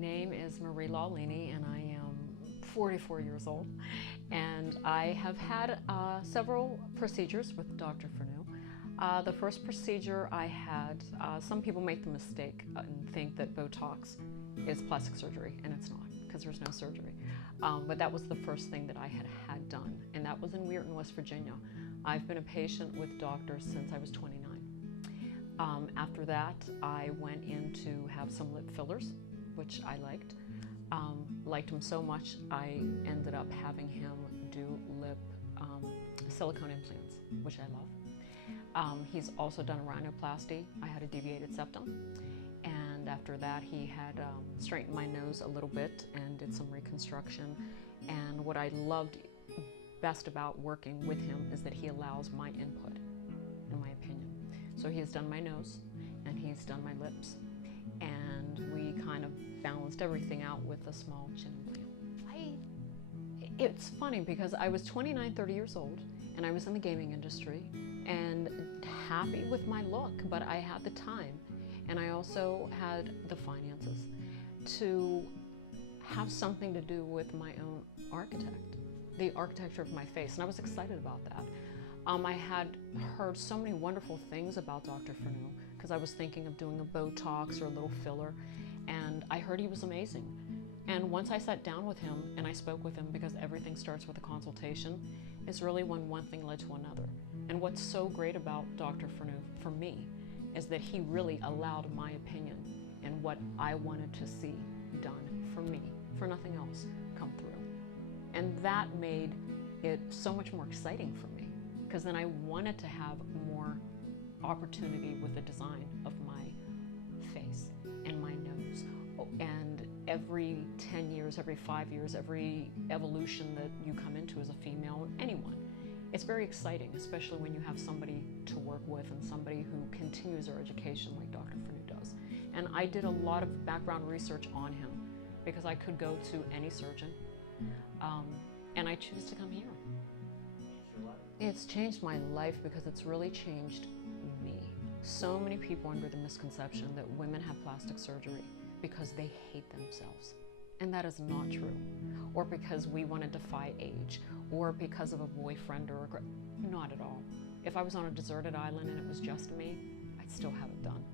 name is Marie Lawlini, and I am 44 years old, and I have had several procedures with Dr. Fernau. The first procedure I had, some people make the mistake and think that Botox is plastic surgery, and it's not, because there's no surgery. But that was the first thing that I had done, and that was in Weirton, West Virginia. I've been a patient with doctors since I was 29. After that, I went in to have some lip fillers, which I liked. Liked him so much, I ended up having him do lip silicone implants, which I love. He's also done a rhinoplasty. I had a deviated septum. And after that, he had straightened my nose a little bit and did some reconstruction. And what I loved best about working with him is that he allows my input, in my opinion. So he has done my nose and he's done my lips. And we kind of balanced everything out with a small chin implant. It's funny because I was 29, 30 years old, and I was in the gaming industry and happy with my look, but I had the time, and I also had the finances to have something to do with my own architect, the architecture of my face, and I was excited about that. I had heard so many wonderful things about Dr. Fernau because I was thinking of doing a Botox or a little filler, and I heard he was amazing. And once I sat down with him and I spoke with him, because everything starts with a consultation, it's really when one thing led to another. And what's so great about Dr. Fernau for me is that he really allowed my opinion and what I wanted to see done for me, for nothing else, come through. And that made it so much more exciting for me, because then I wanted to have more opportunity with the design of my face and my nose. And every 10 years, every 5 years, every evolution that you come into as a female, anyone, it's very exciting, especially when you have somebody to work with and somebody who continues their education like Dr. Fernau does. And I did a lot of background research on him because I could go to any surgeon, and I choose to come here. It's changed my life because it's really changed me. So many people under the misconception that women have plastic surgery because they hate themselves. And that is not true. Or because we want to defy age, or because of a boyfriend or not at all. If I was on a deserted island and it was just me, I'd still have it done.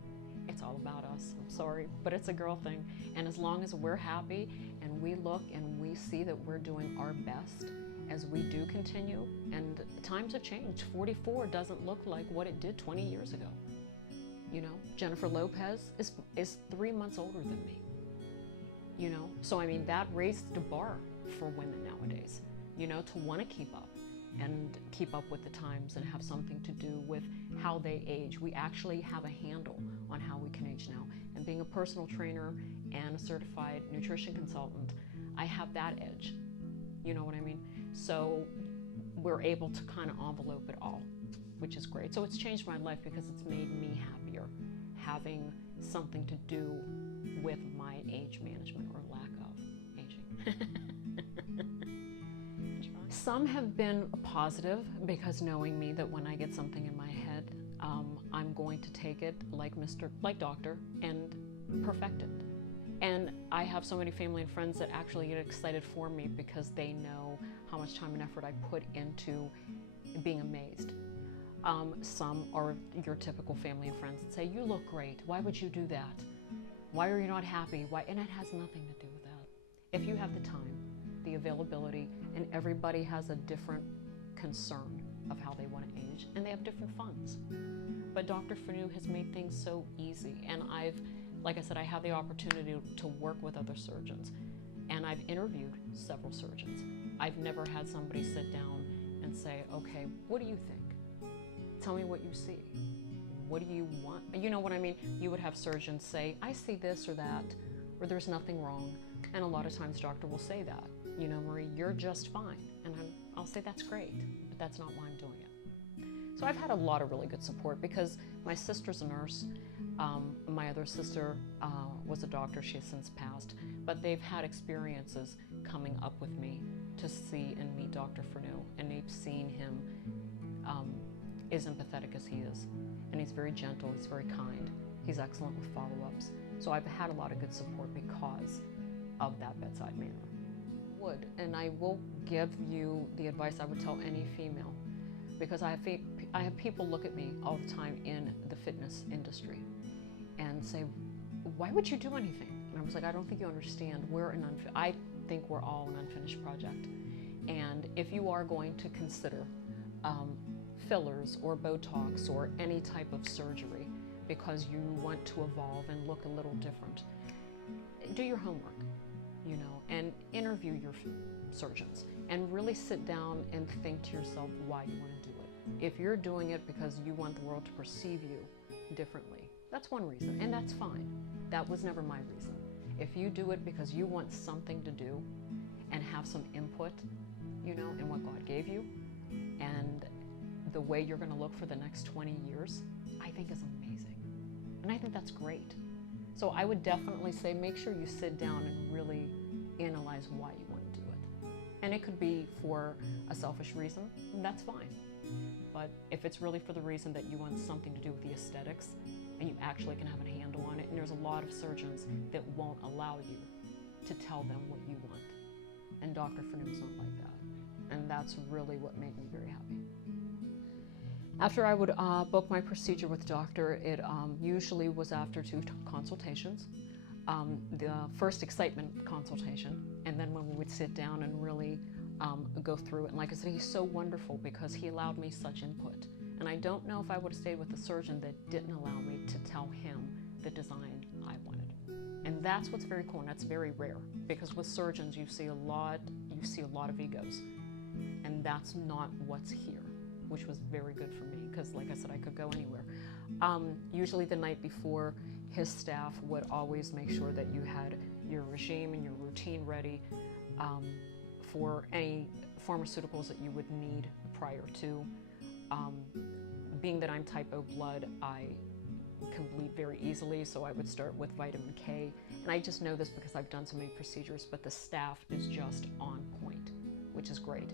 It's all about us. I'm sorry, but it's a girl thing. And as long as we're happy and we look and we see that we're doing our best as we do continue, and times have changed. 44 doesn't look like what it did 20 years ago. You know, Jennifer Lopez is 3 months older than me. You know, so I mean, that raised the bar for women nowadays, you know, to want to keep up with the times and have something to do with how they age. We actually have a handle on how we can age now. And being a personal trainer and a certified nutrition consultant, I have that edge. You know what I mean? So we're able to kind of envelope it all, which is great. So it's changed my life because it's made me happier, having something to do with my age management or lack of aging. Some have been positive because knowing me that when I get something in my head, I'm going to take it like doctor and perfect it. And I have so many family and friends that actually get excited for me because they know how much time and effort I put into being amazed. Some are your typical family and friends that say, "You look great. Why would you do that? Why are you not happy? Why?" And it has nothing to do with that. If you have the time, the availability, and everybody has a different concern of how they want to age, and they have different funds. But Dr. Fernau has made things so easy, and like I said, I have the opportunity to work with other surgeons, and I've interviewed several surgeons. I've never had somebody sit down and say, "Okay, what do you think? Tell me what you see. What do you want?" You know what I mean? You would have surgeons say, "I see this or that," or "There's nothing wrong." And a lot of times doctor will say that, "You know, Marie, you're just fine." And I'll say, "That's great, but that's not why I'm doing it." So I've had a lot of really good support because my sister's a nurse. My other sister was a doctor. She has since passed. But they've had experiences coming up with me to see and meet Dr. Fernau. And they've seen him as empathetic as he is. And he's very gentle. He's very kind. He's excellent with follow-ups. So I've had a lot of good support because of that bedside manner. Would, and I will give you the advice I would tell any female, because I have people look at me all the time in the fitness industry and say, why would you do anything? And I was like, I don't think you understand. I think we're all an unfinished project. And if you are going to consider fillers or Botox or any type of surgery because you want to evolve and look a little different, do your homework, and interview your surgeons and really sit down and think to yourself why you want to do it. If you're doing it because you want the world to perceive you differently, that's one reason, and that's fine. That was never my reason. If you do it because you want something to do and have some input, in what God gave you and the way you're going to look for the next 20 years, I think is amazing. And I think that's great. So I would definitely say make sure you sit down and really analyze why you want to do it. And it could be for a selfish reason, and that's fine. But if it's really for the reason that you want something to do with the aesthetics and you actually can have a handle on it, and there's a lot of surgeons that won't allow you to tell them what you want. And Dr. Fernau's not like that. And that's really what made me very happy. After I would book my procedure with doctor, it usually was after 2 consultations. The first excitement consultation, and then when we would sit down and really go through it. And like I said, he's so wonderful because he allowed me such input. And I don't know if I would have stayed with a surgeon that didn't allow me to tell him the design I wanted. And that's what's very cool, and that's very rare, because with surgeons you see a lot of egos, and that's not what's here, which was very good for me because, like I said, I could go anywhere. Usually the night before, his staff would always make sure that you had your regime and your routine ready for any pharmaceuticals that you would need prior to. Being that I'm type O blood, I can bleed very easily, so I would start with vitamin K. And I just know this because I've done so many procedures, but the staff is just on point, which is great.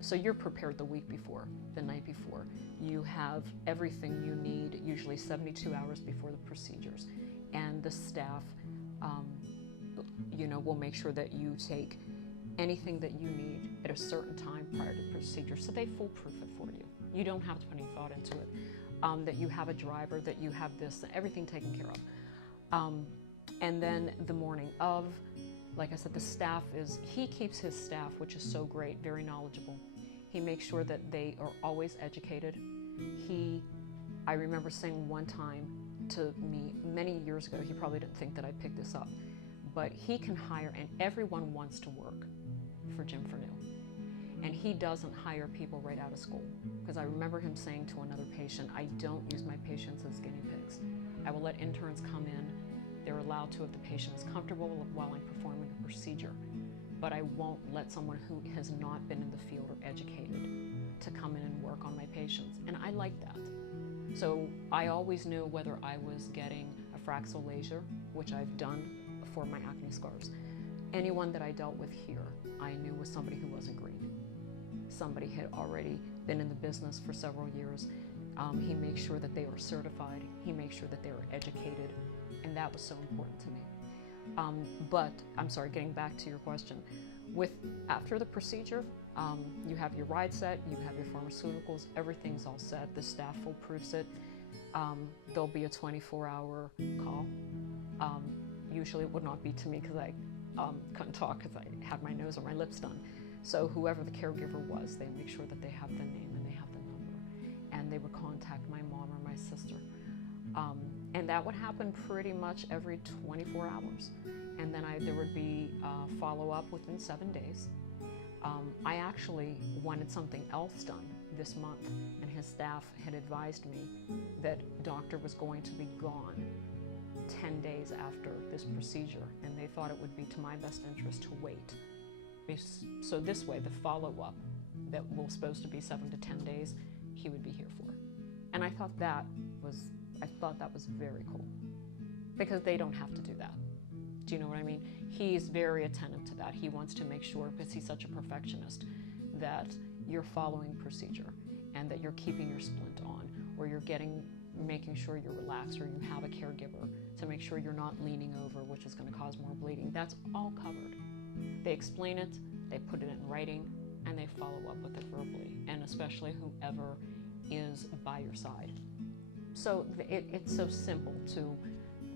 So you're prepared the week before, the night before. You have everything you need, usually 72 hours before the procedures. And the staff, will make sure that you take anything that you need at a certain time prior to the procedure, so they foolproof it for you. You don't have to put any thought into it. That you have a driver, that you have this, everything taken care of. And then the morning of, like I said, the staff he keeps his staff, which is so great, very knowledgeable. He makes sure that they are always educated. I remember saying one time to me many years ago, he probably didn't think that I'd pick this up, but he can hire, and everyone wants to work for Jim Fernau. And he doesn't hire people right out of school. Because I remember him saying to another patient, I don't use my patients as guinea pigs. I will let interns come in. They're allowed to if the patient is comfortable while I'm performing a procedure. But I won't let someone who has not been in the field or educated to come in and work on my patients. And I like that. So I always knew whether I was getting a Fraxel laser, which I've done for my acne scars. Anyone that I dealt with here, I knew was somebody who wasn't green. Somebody had already been in the business for several years. He makes sure that they are certified. He makes sure that they are educated. And that was so important to me. But, I'm sorry, getting back to your question. After the procedure, you have your ride set, you have your pharmaceuticals, everything's all set. The staff foolproofs it. There'll be a 24-hour call. Usually it would not be to me because I couldn't talk because I had my nose or my lips done. So whoever the caregiver was, they make sure that they have the name and they have the number. And they would contact my mom or my sister. And that would happen pretty much every 24 hours. And then there would be follow-up within 7 days. I actually wanted something else done this month, and his staff had advised me that doctor was going to be gone 10 days after this procedure, and they thought it would be to my best interest to wait. So this way, the follow-up that was supposed to be 7 to 10 days, he would be here for. And I thought that was very cool, because they don't have to do that. Do you know what I mean? He's very attentive to that. He wants to make sure, because he's such a perfectionist, that you're following procedure and that you're keeping your splint on, or you're getting making sure you're relaxed, or you have a caregiver to make sure you're not leaning over, which is going to cause more bleeding. That's all covered. They explain it, they put it in writing, and they follow up with it verbally, and especially whoever is by your side. So it's so simple to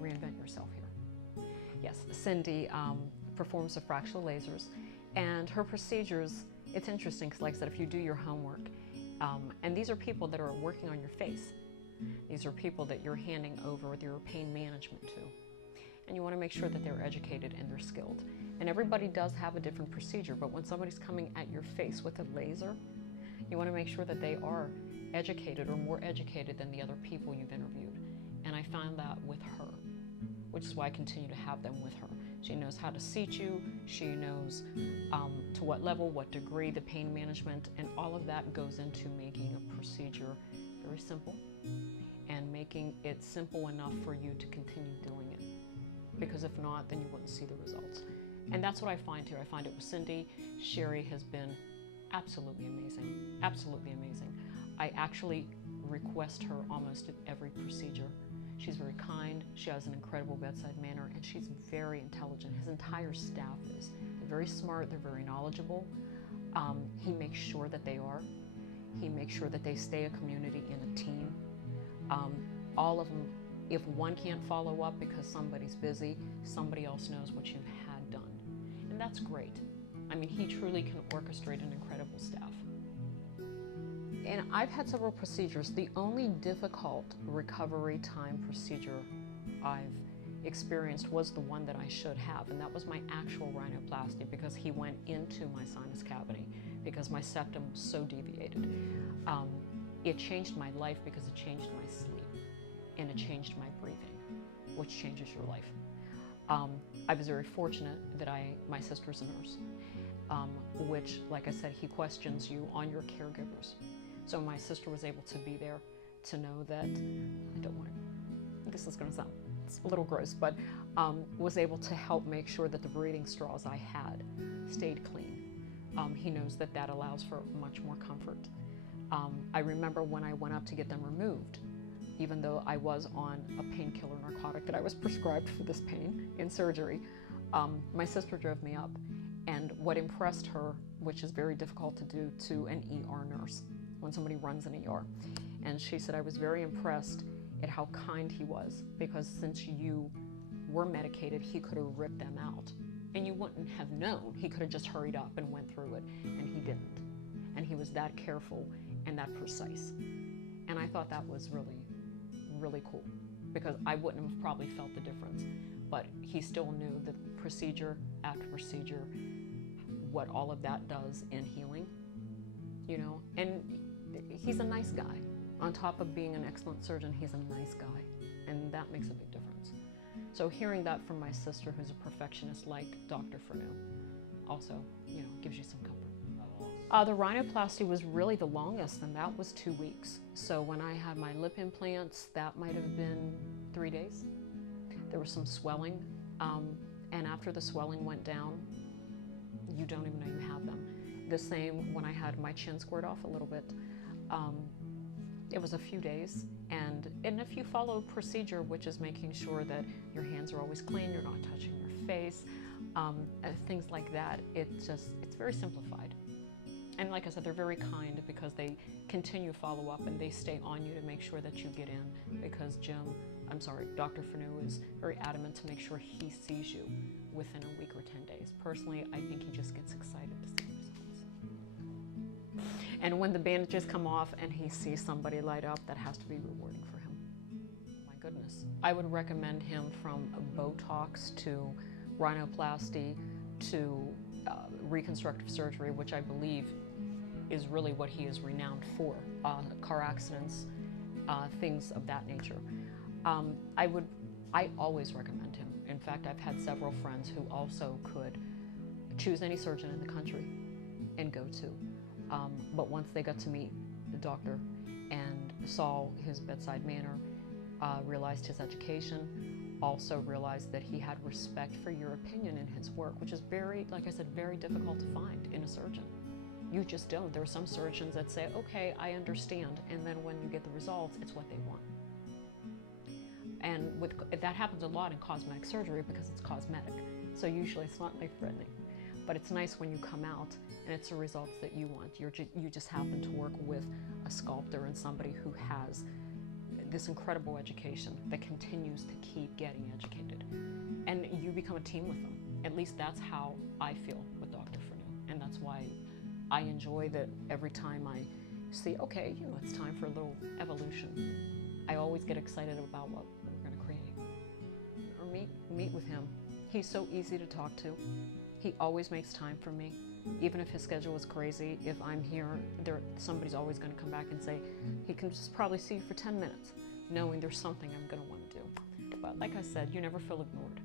reinvent yourself here. Yes, Cindy performs the fractional lasers, and her procedures, it's interesting because, like I said, if you do your homework, and these are people that are working on your face. These are people that you're handing over your pain management to. And you want to make sure that they're educated and they're skilled. And everybody does have a different procedure, but when somebody's coming at your face with a laser, you want to make sure that they are educated or more educated than the other people you've interviewed. And I found that with her, which is why I continue to have them with her. She knows how to seat you, she knows to what level, what degree, the pain management, and all of that goes into making a procedure very simple and making it simple enough for you to continue doing it. Because if not, then you wouldn't see the results. And that's what I find here. I find it with Cindy. Sherry has been absolutely amazing, absolutely amazing. I actually request her almost at every procedure. She's very kind, she has an incredible bedside manner, and she's very intelligent. His entire staff is. They're very smart, they're very knowledgeable. He makes sure that they are. He makes sure that they stay a community in a team. All of them, if one can't follow up because somebody's busy, somebody else knows what you've had done. And that's great. I mean, he truly can orchestrate an incredible staff. And I've had several procedures. The only difficult recovery time procedure I've experienced was the one that I should have, and that was my actual rhinoplasty, because he went into my sinus cavity because my septum so deviated. It changed my life because it changed my sleep, and it changed my breathing, which changes your life. I was very fortunate that my sister's a nurse, which, like I said, he questions you on your caregivers. So my sister was able to be there to know that, I don't want to, this is going to sound, it's a little gross, but was able to help make sure that the breathing straws I had stayed clean. He knows that that allows for much more comfort. I remember when I went up to get them removed, even though I was on a painkiller narcotic that I was prescribed for this pain in surgery, my sister drove me up. And what impressed her, which is very difficult to do to an ER nurse, when somebody runs an ER. And she said, I was very impressed at how kind he was, because since you were medicated, he could have ripped them out. And you wouldn't have known. He could have just hurried up and went through it, and he didn't. And he was that careful and that precise. And I thought that was really, really cool, because I wouldn't have probably felt the difference. But he still knew the procedure after procedure, what all of that does in healing, you know, and he's a nice guy. On top of being an excellent surgeon, he's a nice guy, and that makes a big difference. So hearing that from my sister, who's a perfectionist like Dr. Fernau, also, you know, gives you some comfort. The rhinoplasty was really the longest, and that was 2 weeks. So when I had my lip implants, that might have been 3 days. There was some swelling, and after the swelling went down, you don't even know you have them. The same when I had my chin squared off a little bit. It was a few days, and if you follow a procedure, which is making sure that your hands are always clean, you're not touching your face, things like that, it's very simplified. And like I said, they're very kind because they continue follow-up and they stay on you to make sure that you get in, because Dr. Fernau is very adamant to make sure he sees you within a week or 10 days. Personally, I think he just gets excited to see results. And when the bandages come off and he sees somebody light up, that has to be rewarding for him. My goodness. I would recommend him from Botox to rhinoplasty to reconstructive surgery, which I believe is really what he is renowned for, car accidents, things of that nature. I always recommend him. In fact, I've had several friends who also could choose any surgeon in the country and go to. But once they got to meet the doctor and saw his bedside manner, realized his education, also realized that he had respect for your opinion in his work, which is very, like I said, very difficult to find in a surgeon. You just don't. There are some surgeons that say, okay, I understand, and then when you get the results, it's what they want. And that happens a lot in cosmetic surgery because it's cosmetic. So usually it's not life-threatening. But it's nice when you come out and it's the results that you want. You just happen to work with a sculptor and somebody who has this incredible education that continues to keep getting educated. And you become a team with them. At least that's how I feel with Dr. Fernau. And that's why I enjoy that every time I see, okay, it's time for a little evolution. I always get excited about what we're going to create. Or meet with him. He's so easy to talk to. He always makes time for me. Even if his schedule is crazy, if I'm here, somebody's always going to come back and say, he can just probably see you for 10 minutes, knowing there's something I'm going to want to do. But like I said, you never feel ignored.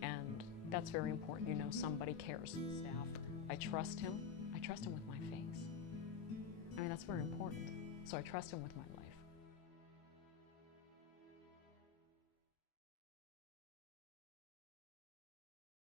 And that's very important. Somebody cares. Staff. I trust him. I trust him with my face. I mean, that's very important. So I trust him with my life.